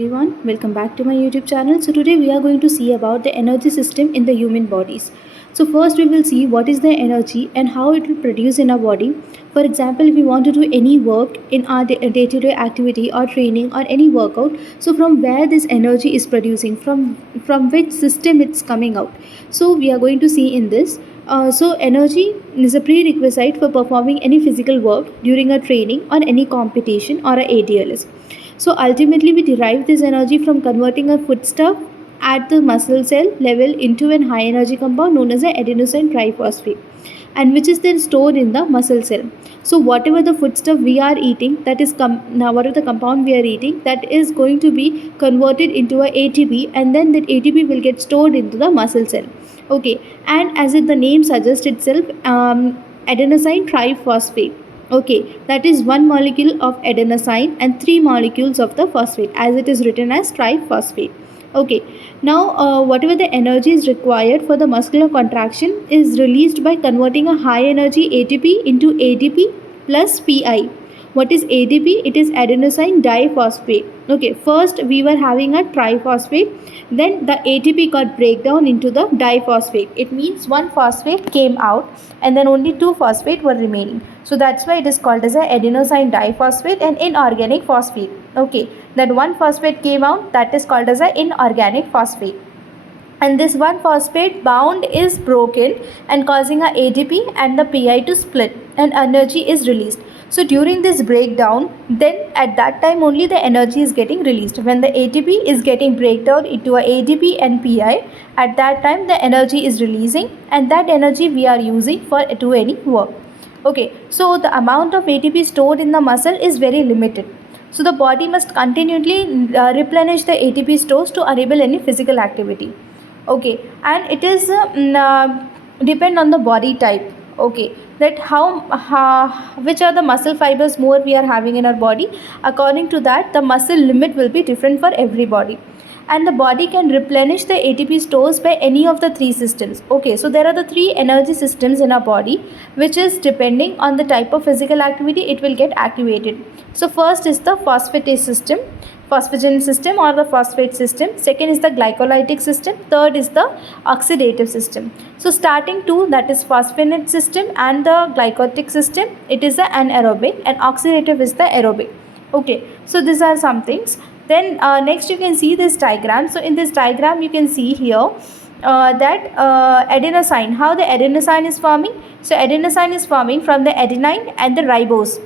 Everyone, welcome back to my YouTube channel. So today we are going to see about the energy system in the human bodies. So first we will see what is the energy and how it will produce in our body. For example, if we want to do any work in our day-to-day activity or training or any workout, so from where this energy is producing, from which system it's coming out. So we are going to see in this. So energy is a prerequisite for performing any physical work during a training or any competition or a ADLS. So ultimately, we derive this energy from converting a foodstuff at the muscle cell level into an high energy compound known as an adenosine triphosphate, and which is then stored in the muscle cell. So whatever the foodstuff we are eating, that is now whatever the compound we are eating, that is going to be converted into a ATP, and then that ATP will get stored into the muscle cell. Okay, and as the name suggests itself, adenosine triphosphate. Okay, that is one molecule of adenosine and three molecules of the phosphate, as it is written as triphosphate. Okay, now whatever the energy is required for the muscular contraction is released by converting a high energy ATP into ADP plus PI. What is ADP? It is adenosine diphosphate. Okay, first we were having a triphosphate, then the ATP got breakdown into the diphosphate. It means one phosphate came out and then only two phosphate were remaining. So that's why it is called as a adenosine diphosphate and inorganic phosphate. Okay, that one phosphate came out, that is called as a inorganic phosphate. And this one phosphate bound is broken and causing a ADP and the PI to split and energy is released. So during this breakdown, then at that time only the energy is getting released. When the ATP is getting breakdown into a ADP and PI, at that time the energy is releasing, and that energy we are using for do any work. Okay, so the amount of ATP stored in the muscle is very limited. So the body must continually replenish the ATP stores to enable any physical activity. Okay, and it is depend on the body type. Okay, that how which are the muscle fibers more we are having in our body. According to that, the muscle limit will be different for everybody, and the body can replenish the ATP stores by any of the three systems. Okay, so there are the three energy systems in our body, which is depending on the type of physical activity it will get activated. So first is the phosphatage system, Phosphagen system or the phosphate system. Second is the glycolytic system. Third is the oxidative system. So starting to, that is phosphagen system and the glycolytic system, it is the anaerobic, and oxidative is the aerobic. Okay, so these are some things. Then next you can see this diagram. So in this diagram you can see here that adenosine, how the adenosine is forming. So adenosine is forming from the adenine and the ribose.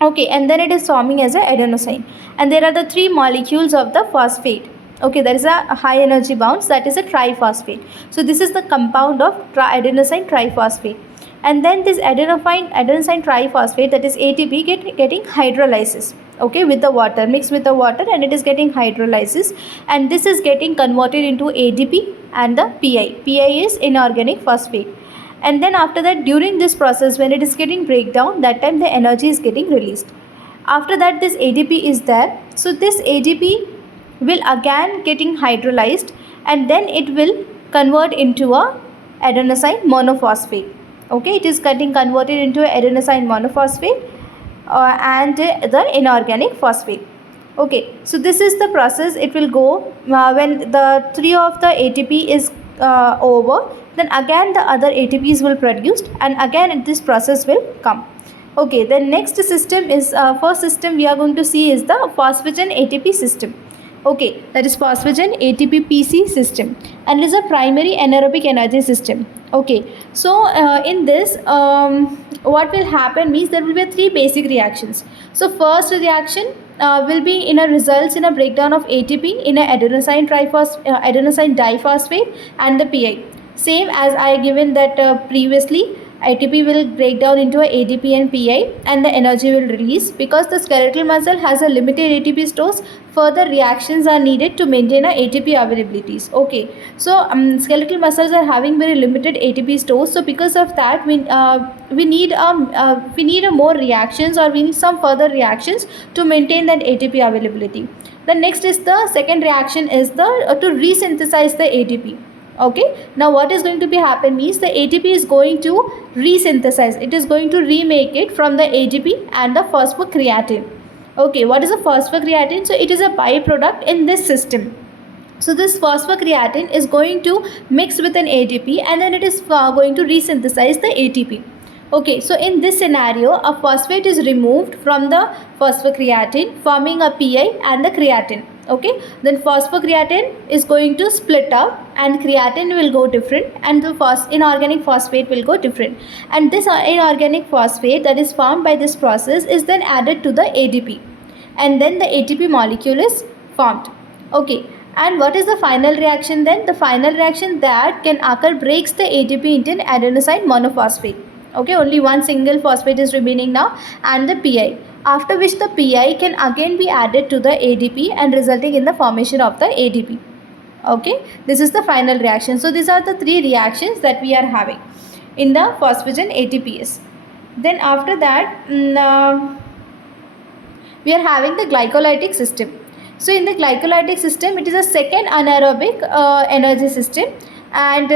Okay, and then it is forming as a adenosine, and there are the three molecules of the phosphate. Okay, there is a high energy bounds, that is a triphosphate. So this is the compound of adenosine triphosphate, and then this adenosine triphosphate, that is ATP, getting hydrolysis. Okay, with the water, mixed with the water, and it is getting hydrolysis, and this is getting converted into ADP and the PI. PI is inorganic phosphate. And then after that, during this process, when it is getting breakdown, that time the energy is getting released. After that, this ADP is there. So this ADP will again getting hydrolyzed, and then it will convert into a adenosine monophosphate. Okay, it is getting converted into a adenosine monophosphate and the inorganic phosphate. Okay, so this is the process. It will go when the three of the ATP is over, then again the other ATPs will produced, and again this process will come. Okay, the next system is first system we are going to see is the Phosphagen ATP system. Okay, that is Phosphagen ATP PC system, and it is a primary anaerobic energy system. Okay, so in this what will happen means there will be three basic reactions. So first reaction will be in a results in a breakdown of ATP in a adenosine diphosphate and the PI. Same as I given that previously, ATP will break down into a ADP and PI, and the energy will release. Because the skeletal muscle has a limited ATP stores, further reactions are needed to maintain a ATP availabilities. Okay, so skeletal muscles are having very limited ATP stores, so because of that we need a more reactions, or we need some further reactions to maintain that ATP availability. The next is the second reaction is the to resynthesize the ATP. Okay, now what is going to be happen means the ATP is going to resynthesize, it is going to remake it from the ADP and the phosphocreatine. Okay, what is a phosphocreatine? So it is a byproduct in this system. So this phosphocreatine is going to mix with an ATP, and then it is going to resynthesize the ATP. Okay, so in this scenario, a phosphate is removed from the phosphocreatine, forming a PI and the creatine. Okay, then phosphocreatine is going to split up, and creatine will go different, and the inorganic phosphate will go different. And this inorganic phosphate that is formed by this process is then added to the ADP, and then the ATP molecule is formed. Okay, and what is the final reaction then? The final reaction that can occur breaks the ATP into an adenosine monophosphate. Okay, only one single phosphate is remaining now, and the PI. After which the PI can again be added to the ADP and resulting in the formation of the ADP. Okay, this is the final reaction. So these are the three reactions that we are having in the phosphagen ATPase. Then after that, we are having the glycolytic system. So in the glycolytic system, it is a second anaerobic energy system, and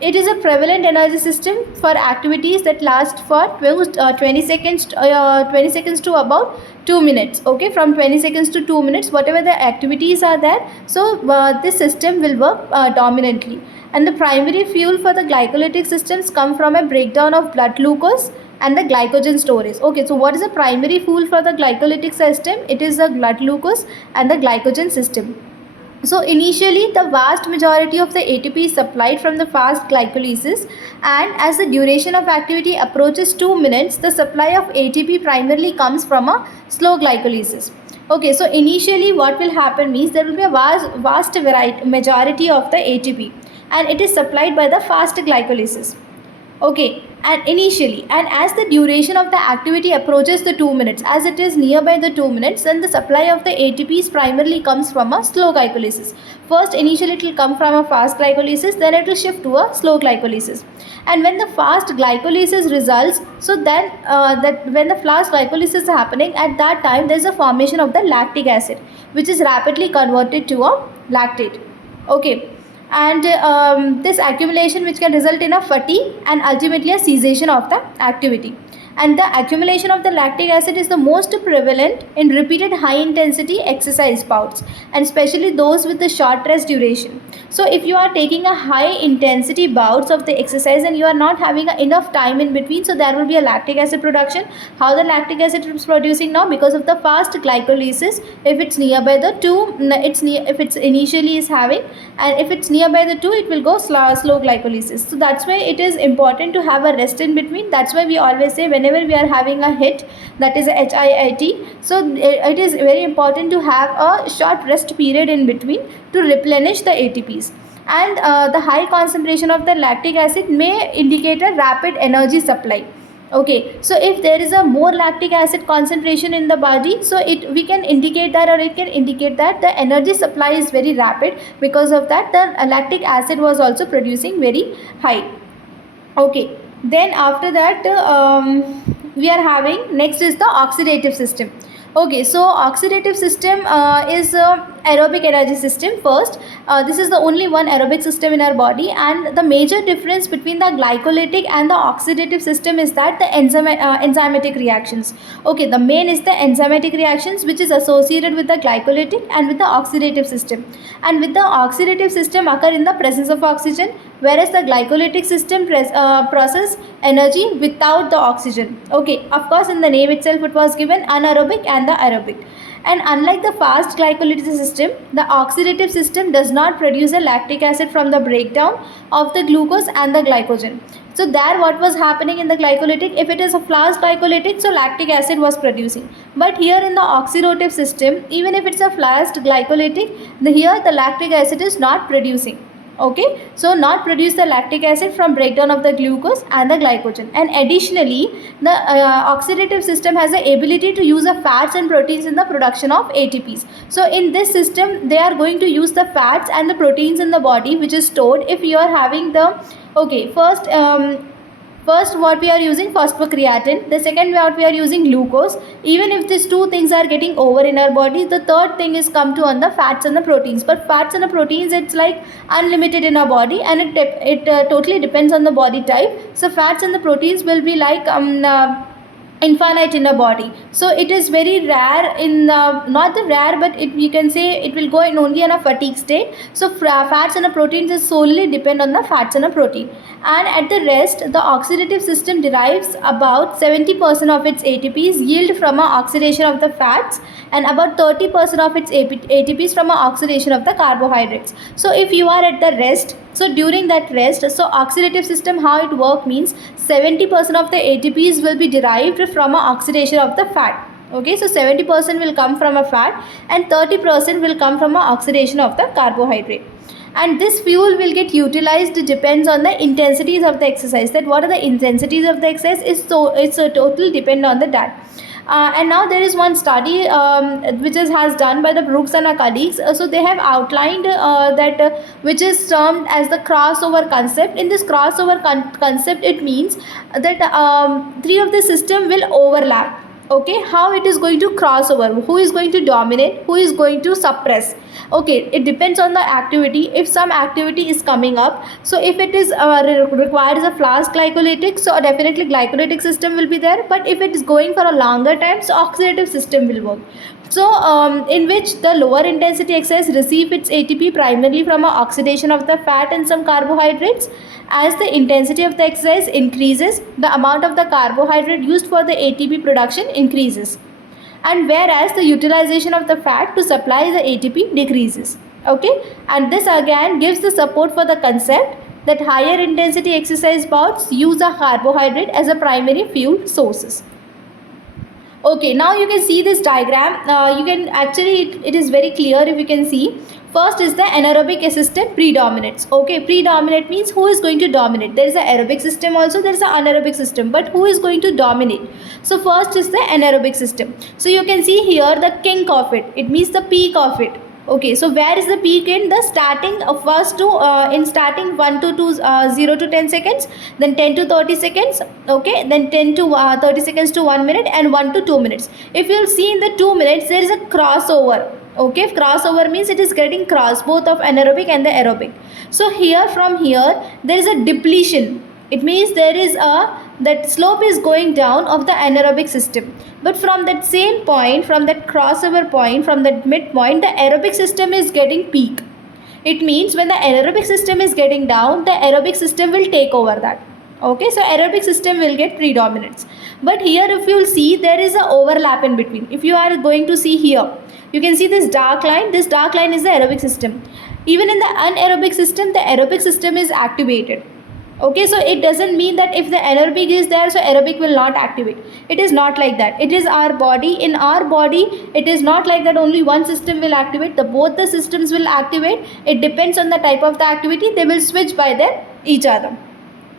it is a prevalent energy system for activities that last for 20 seconds to about 2 minutes. Okay, from 20 seconds to 2 minutes, whatever the activities are there, so this system will work dominantly. And the primary fuel for the glycolytic systems come from a breakdown of blood glucose and the glycogen storage. Okay, so what is the primary fuel for the glycolytic system? It is the blood glucose and the glycogen system. So initially the vast majority of the ATP is supplied from the fast glycolysis, and as the duration of activity approaches 2 minutes, the supply of ATP primarily comes from a slow glycolysis. Okay, so initially what will happen means there will be a vast majority of the ATP, and it is supplied by the fast glycolysis. Okay, and initially, and as the duration of the activity approaches the 2 minutes, as it is nearby the 2 minutes, then the supply of the ATPs primarily comes from a slow glycolysis. First, initially it will come from a fast glycolysis, then it will shift to a slow glycolysis. And when the fast glycolysis results, so then when the fast glycolysis is happening, at that time there is a formation of the lactic acid, which is rapidly converted to a lactate. Okay, and this accumulation which can result in a fatigue and ultimately a cessation of the activity. And the accumulation of the lactic acid is the most prevalent in repeated high intensity exercise bouts, and especially those with the short rest duration. So if you are taking a high intensity bouts of the exercise and you are not having enough time in between, so there will be a lactic acid production. How the lactic acid is producing now? Because of the fast glycolysis. If it's nearby the 2, if it's initially is having, and if it's nearby the 2, it will go slow glycolysis. So that's why it is important to have a rest in between. That's why we always say whenever we are having a HIT, that is a HIIT, so it is very important to have a short rest period in between to replenish the ATPs. And the high concentration of the lactic acid may indicate a rapid energy supply. Okay, so if there is a more lactic acid concentration in the body, so we can indicate that, or it can indicate that the energy supply is very rapid. Because of that, the lactic acid was also producing very high. Okay, then after that we are having, next is the oxidative system. Okay, so oxidative system is aerobic energy system. First, this is the only one aerobic system in our body, and the major difference between the glycolytic and the oxidative system is that the enzymatic reactions. Okay, the main is the enzymatic reactions which is associated with the glycolytic and with the oxidative system. And with the oxidative system occur in the presence of oxygen, whereas the glycolytic system process energy without the oxygen. Okay, of course in the name itself it was given anaerobic and the aerobic. And unlike the fast glycolytic system, the oxidative system does not produce a lactic acid from the breakdown of the glucose and the glycogen. So there what was happening in the glycolytic, if it is a fast glycolytic, so lactic acid was producing. But here in the oxidative system, even if it's a fast glycolytic, here the lactic acid is not producing. Okay, so not produce the lactic acid from breakdown of the glucose and the glycogen. And additionally, the oxidative system has the ability to use the fats and proteins in the production of ATPs. So in this system, they are going to use the fats and the proteins in the body which is stored. If you are having the, okay, first what we are using, phosphocreatine. The second what we are using, glucose. Even if these two things are getting over in our body, the third thing is come to on the fats and the proteins. But fats and the proteins, it's like unlimited in our body, and it totally depends on the body type. So fats and the proteins will be like infinite in a body. So it is very rare in not the rare, but it, you can say it will go in only in a fatigue state. So fats and proteins is solely depend on the fats and protein. And at the rest, the oxidative system derives about 70% of its ATPs yield from a oxidation of the fats, and about 30% of its ATPs from a oxidation of the carbohydrates. So if you are at the rest, so during that rest, so oxidative system, how it work means 70% of the ATPs will be derived from a oxidation of the fat. Okay, so 70% will come from a fat and 30% will come from a oxidation of the carbohydrate. And this fuel will get utilized depends on the intensities of the exercise. That what are the intensities of the exercise is, so it's a total depend on the that. And now there is one study which has done by the Brooks and our colleagues. So they have outlined that which is termed as the crossover concept. In this crossover concept, it means that three of the system will overlap. Okay, how it is going to cross over, who is going to dominate, who is going to suppress. Okay, it depends on the activity. If some activity is coming up, so if it is requires a fast glycolytic, so definitely glycolytic system will be there. But if it is going for a longer time, so oxidative system will work. So in which the lower intensity exercise receive its ATP primarily from a oxidation of the fat and some carbohydrates. As the intensity of the exercise increases, the amount of the carbohydrate used for the ATP production increases, and whereas the utilization of the fat to supply the ATP decreases. Okay, and this again gives the support for the concept that higher intensity exercise bouts use a carbohydrate as a primary fuel sources. Okay, now you can see this diagram. You can actually, it is very clear if you can see. First is the anaerobic system predominates. Okay, predominate means who is going to dominate. There is an aerobic system also, there is an anaerobic system, but who is going to dominate? So first is the anaerobic system. So you can see here the kink of it. It means the peak of it. Okay, so where is the peak in the starting of first to in starting 1 to 2 0 to 10 seconds, then 10 to 30 seconds. Okay, then 10 to 30 seconds to 1 minute, and 1 to 2 minutes. If you'll see in the 2 minutes, there is a crossover. Okay, crossover means it is getting cross both of anaerobic and the aerobic. So here, from here, there is a depletion. It means there is a, that slope is going down of the anaerobic system. But from that same point, from that crossover point, from that midpoint, the aerobic system is getting peak. It means when the anaerobic system is getting down, the aerobic system will take over that. Okay, so aerobic system will get predominance. But here if you will see, there is a overlap in between. If you are going to see here, you can see this dark line. This dark line is the aerobic system. Even in the anaerobic system, the aerobic system is activated. Okay, so it doesn't mean that if the anaerobic is there, so aerobic will not activate. It is not like that. It is our body. In our body, it is not like that only one system will activate. Both the systems will activate. It depends on the type of the activity. They will switch by their each other.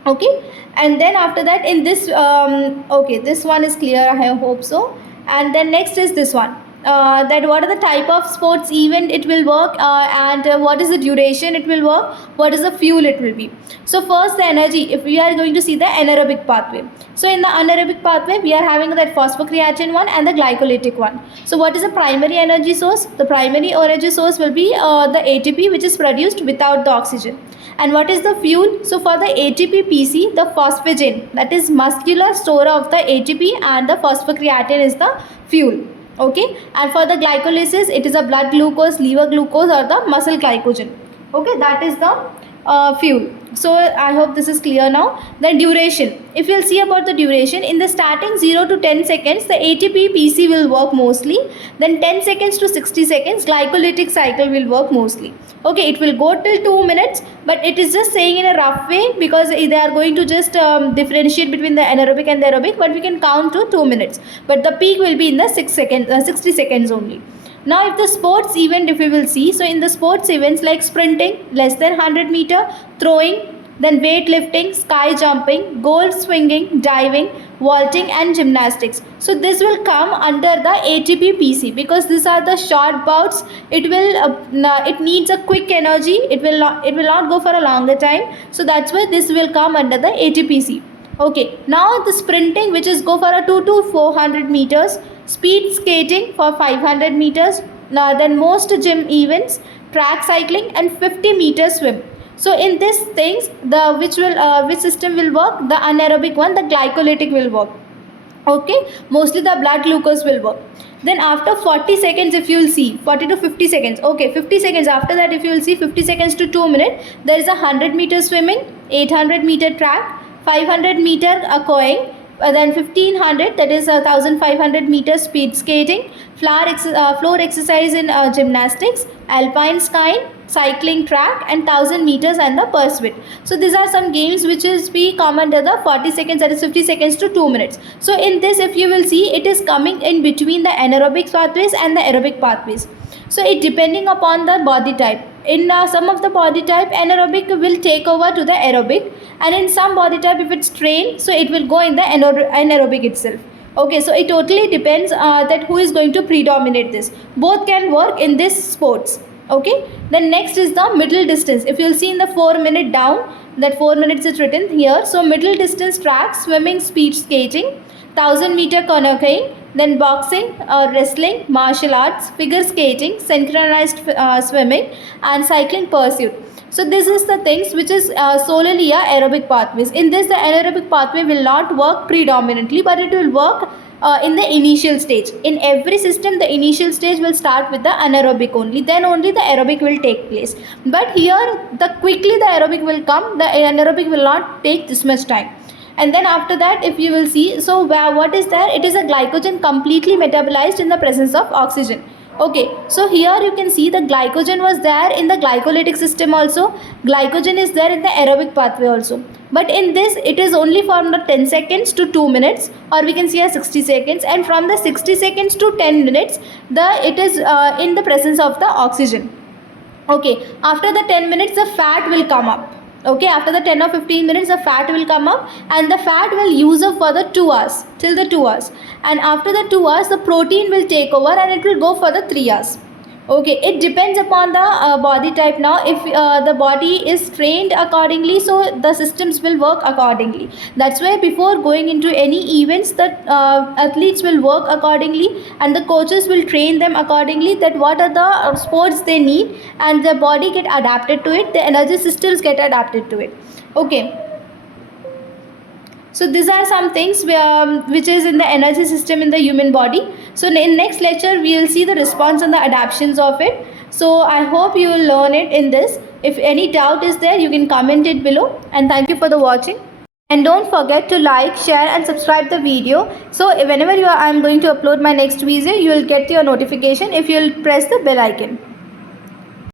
Okay, and then after that in this okay, this one is clear, I hope so. And then next is this one. That what are the type of sports event it will work, and what is the duration it will work, what is the fuel it will be. So first the energy, if we are going to see the anaerobic pathway. So in the anaerobic pathway, we are having that phosphocreatine one and the glycolytic one. So what is the primary energy source? The primary energy source will be the ATP, which is produced without the oxygen. And what is the fuel? So for the ATP PC, the phosphagen, that is muscular store of the ATP, and the phosphocreatine is the fuel. Okay, and for the glycolysis, it is a blood glucose, liver glucose, or the muscle glycogen. Okay, that is the fuel. So I hope this is clear now. Then duration, if you will see about the duration, in the starting 0 to 10 seconds, the ATP PC will work mostly. Then 10 seconds to 60 seconds, glycolytic cycle will work mostly. Okay, it will go till 2 minutes, but it is just saying in a rough way, because they are going to just differentiate between the anaerobic and the aerobic, but we can count to 2 minutes. But the peak will be in the 60 seconds only. Now if the sports event, if we will see, so in the sports events like sprinting, less than 100 meter, throwing, then weightlifting, sky jumping, goal swinging, diving, vaulting and gymnastics. So this will come under the ATP PC, because these are the short bouts. It will it needs a quick energy. It will not go for a longer time. So that's why this will come under the ATPC. Okay, now the sprinting, which is go for a 2 to 400 meters, speed skating for 500 meters, then most gym events, track cycling and 50 meter swim. So in these things, the which system will work? The anaerobic one, the glycolytic will work. Okay, mostly the blood glucose will work. Then after 40 seconds, if you will see 40 to 50 seconds, okay, 50 seconds after that, if you will see 50 seconds to 2 minutes, there is a 100-meter swimming, 800-meter track, 500-meter going, then 1500, that is 1500-meter speed skating, floor exercise in gymnastics, alpine skiing, cycling track, and 1000 meters and the pursuit. So these are some games which is be come under the 40 seconds, that is 50 seconds to 2 minutes. So in this, if you will see, it is coming in between the anaerobic pathways and the aerobic pathways. So it depending upon the body type. In some of the body type, anaerobic will take over to the aerobic, and in some body type, if it's trained, so it will go in the anaerobic itself. Okay, so it totally depends that who is going to predominate this. Both can work in this sports. Okay, then next is the middle distance. If you'll see in the 4 minute down, that 4 minutes is written here. So middle distance track, swimming, speed skating, 1000-meter canoeing, then boxing, wrestling, martial arts, figure skating, synchronized swimming, and cycling pursuit. So this is the things which is solely aerobic pathways. In this, the anaerobic pathway will not work predominantly, but it will work in the initial stage. In every system, the initial stage will start with the anaerobic only, then only the aerobic will take place. But here, the quickly the aerobic will come, the anaerobic will not take this much time. And then after that, if you will see, so what is there? It is a glycogen completely metabolized in the presence of oxygen. Okay, so here you can see the glycogen was there in the glycolytic system also. Glycogen is there in the aerobic pathway also. But in this, it is only from the 10 seconds to 2 minutes, or we can see as 60 seconds. And from the 60 seconds to 10 minutes, it is in the presence of the oxygen. Okay, after the 10 minutes, the fat will come up. Okay, after the 10 or 15 minutes, the fat will come up, and the fat will use up for the 2 hours, till the 2 hours. And after the 2 hours, the protein will take over, and it will go for the 3 hours. Okay, it depends upon the body type. Now if the body is trained accordingly, so the systems will work accordingly. That's why before going into any events, the athletes will work accordingly, and the coaches will train them accordingly, that what are the sports they need, and the body get adapted to it, the energy systems get adapted to it. Okay, so these are some things which is in the energy system in the human body. So in next lecture, we will see the response and the adaptations of it. So I hope you will learn it in this. If any doubt is there, you can comment it below. And thank you for the watching. And don't forget to like, share and subscribe the video. So whenever I am going to upload my next video, you will get your notification if you will press the bell icon.